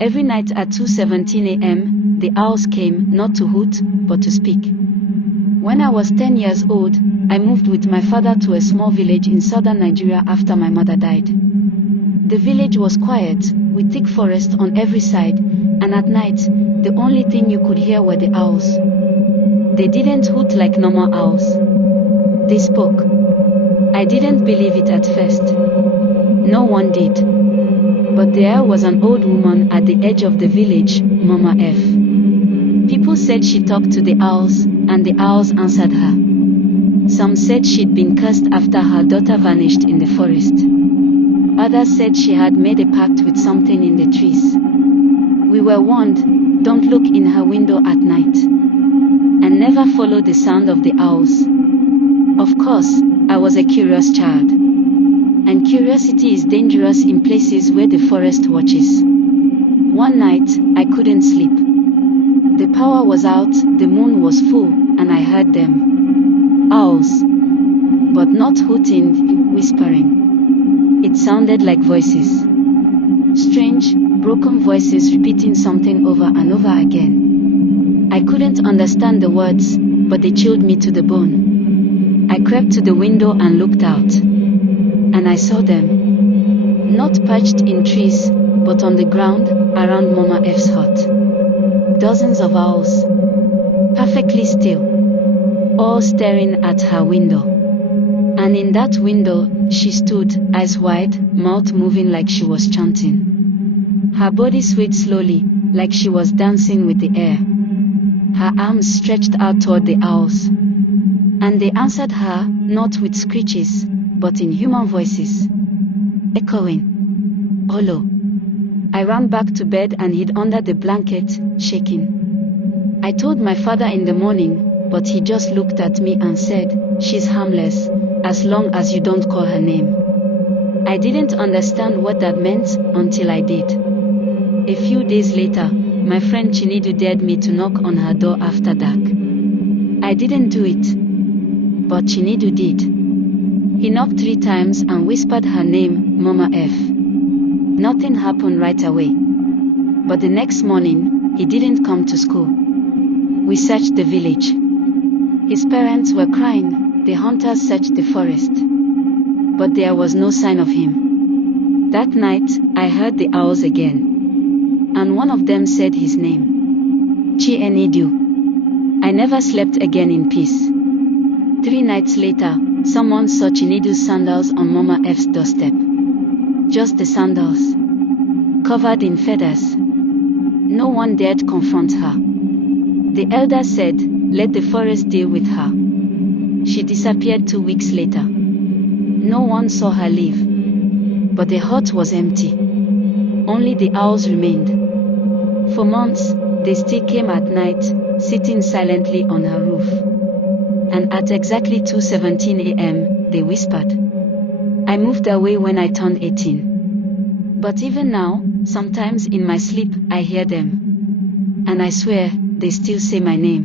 Every night at 2:17 a.m., the owls came, not to hoot, but to speak. When I was 10 years old, I moved with my father to a small village in southern Nigeria after my mother died. The village was quiet, with thick forest on every side, and at night, the only thing you could hear were the owls. They didn't hoot like normal owls. They spoke. I didn't believe it at first. No one did. But there was an old woman at the edge of the village, Mama F. People said she talked to the owls, and the owls answered her. Some said she'd been cursed after her daughter vanished in the forest. Others said she had made a pact with something in the trees. We were warned, don't look in her window at night. And never follow the sound of the owls. Of course, I was a curious child. And curiosity is dangerous in places where the forest watches. One night, I couldn't sleep. The power was out, the moon was full, and I heard them. Owls. But not hooting, whispering. It sounded like voices. Strange, broken voices repeating something over and over again. I couldn't understand the words, but they chilled me to the bone. I crept to the window and looked out. And I saw them. Not perched in trees, but on the ground, around Mama F's hut. Dozens of owls. Perfectly still. All staring at her window. And in that window, she stood, eyes wide, mouth moving like she was chanting. Her body swayed slowly, like she was dancing with the air. Her arms stretched out toward the owls. And they answered her, not with screeches, but in human voices. Echoing. Hollow. I ran back to bed and hid under the blanket, shaking. I told my father in the morning, but he just looked at me and said, she's harmless, as long as you don't call her name. I didn't understand what that meant until I did. A few days later, my friend Chinedu dared me to knock on her door after dark. I didn't do it, but Chinedu did. He knocked 3 times and whispered her name, Mama F. Nothing happened right away. But the next morning, he didn't come to school. We searched the village. His parents were crying, the hunters searched the forest. But there was no sign of him. That night, I heard the owls again. And one of them said his name. Chinedu. I never slept again in peace. 3 nights later, someone saw Chinedu's sandals on Mama F's doorstep. Just the sandals. Covered in feathers. No one dared confront her. The elder said, let the forest deal with her. She disappeared 2 weeks later. No one saw her leave. But the hut was empty. Only the owls remained. For months, they still came at night, sitting silently on her roof. And at exactly 2:17 a.m., they whispered. I moved away when I turned 18. But even now, sometimes in my sleep, I hear them. And I swear, they still say my name.